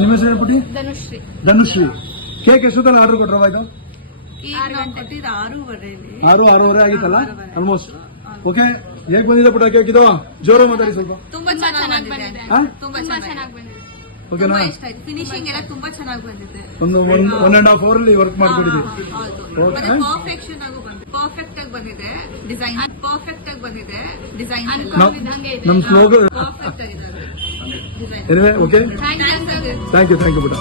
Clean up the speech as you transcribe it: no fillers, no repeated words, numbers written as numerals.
ನಿಮ್ಮ ಹೆಸರು ಹೇಳ್ಬಿಟ್ಟು? ಧನುಶ್ರೀ. ಧನುಶ್ರೀ. ಕೇಕ್ ಎಷ್ಟೊತ್ತಲ್ಲಿ ಆರ್ಡರ್ ಕೊಟ್ರವ ಇದು? 6:30 ಆಗಿತ್ತಲ್ಲ ಆಲ್ಮೋಸ್ಟ್. ಓಕೆ, ಹೇಗ್ ಬಂದಿದೆ ಪುಟ ಕೇಕ್ ಇದು? ಜೋರು ಮಾತಾಡಿ ಸ್ವಲ್ಪ. ತುಂಬಾ ಚೆನ್ನಾಗಿ ಬಂದಿದೆ. ತುಂಬಾ ಚೆನ್ನಾಗಿ ಬಂದಿದೆ. ಓಕೆನಾ? ಫಿನಿಶಿಂಗ್ ಎಲ್ಲ ತುಂಬಾ ಚೆನ್ನಾಗಿ ಬಂದಿದೆ. ಒಂದು 1.5 hour ಅಲ್ಲಿ ವರ್ಕ್ ಮಾಡ್ಕೊಂಡಿದ್ದೀವಿ. ಪರ್ಫೆಕ್ಷನ್ ಆಗಿ ಬಂದಿದೆ. ಪರ್ಫೆಕ್ಟ್ ಆಗಿ ಬಂದಿದೆ ಡಿಸೈನ್. ಪರ್ಫೆಕ್ಟ್ ಆಗಿ ಬಂದಿದೆ ಡಿಸೈನ್. ನಮ್ ಸ್ಲೋಗನ್ ಪರ್ಫೆಕ್ಟ್ ಆಗಿದೆ design. Okay, thank you. Thank you ಪುಟ.